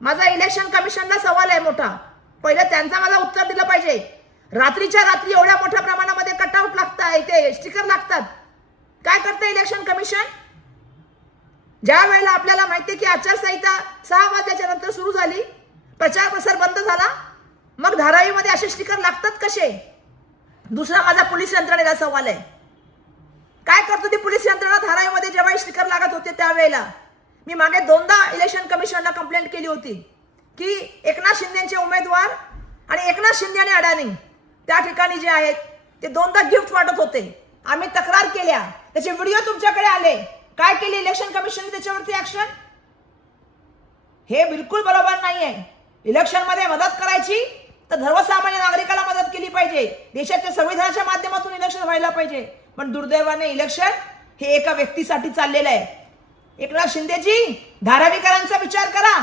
माझा इलेक्शन कमिशनला सवाल आहे मोठा. पहिलं त्यांचा मला उत्तर दिलं पाहिजे. रात्रीच्या रात्री एवढ्या मोठ्या प्रमाणामध्ये कटआउट लागतात, इथे स्टिकर लागतात. काय करतं इलेक्शन कमिशन? ज्या वेळेला आपल्याला माहिती की आचारसंहिता 6 वाजल्याच्या नंतर सुरू झाली, प्रचार प्रसार बंद झाला, मग धारावीमध्ये असे स्टिकर लागतात कसे? दुसरा माझा पोलीस यंत्रणेला सवाल आहे. काय करतो ती पोलीस यंत्रणा धारावीमध्ये जेव्हा स्टिकर लागत होते त्यावेळेला? मी मागे 2दा इलेक्शन कमिशनला कंप्लेंट केली होती की एकनाथ शिंदेचे उमेदवार आणि एकनाथ शिंदे आणि अडाणी त्या ठिकाणी जे आहेत ते 2दा गिफ्ट वाटत होते. आम्ही तक्रार केल्या, त्याचे व्हिडिओ तुमच्याकडे आले. काय केली इलेक्शन कमिशनने त्याच्यावरती ऍक्शन? हे बिलकुल बरोबर नाहीये. इलेक्शन मध्ये मदत करायची तर सर्वसामान्य नागरिकाला मदत केली पाहिजे. देशाच्या संविधानाच्या माध्यमातून इलेक्शन व्हायला पाहिजे. पण दुर्दैवाने इलेक्शन हे एका व्यक्तीसाठी चाललेलं आहे. एकनाथ शिंदेजी, धारावीकरांचा विचार करा.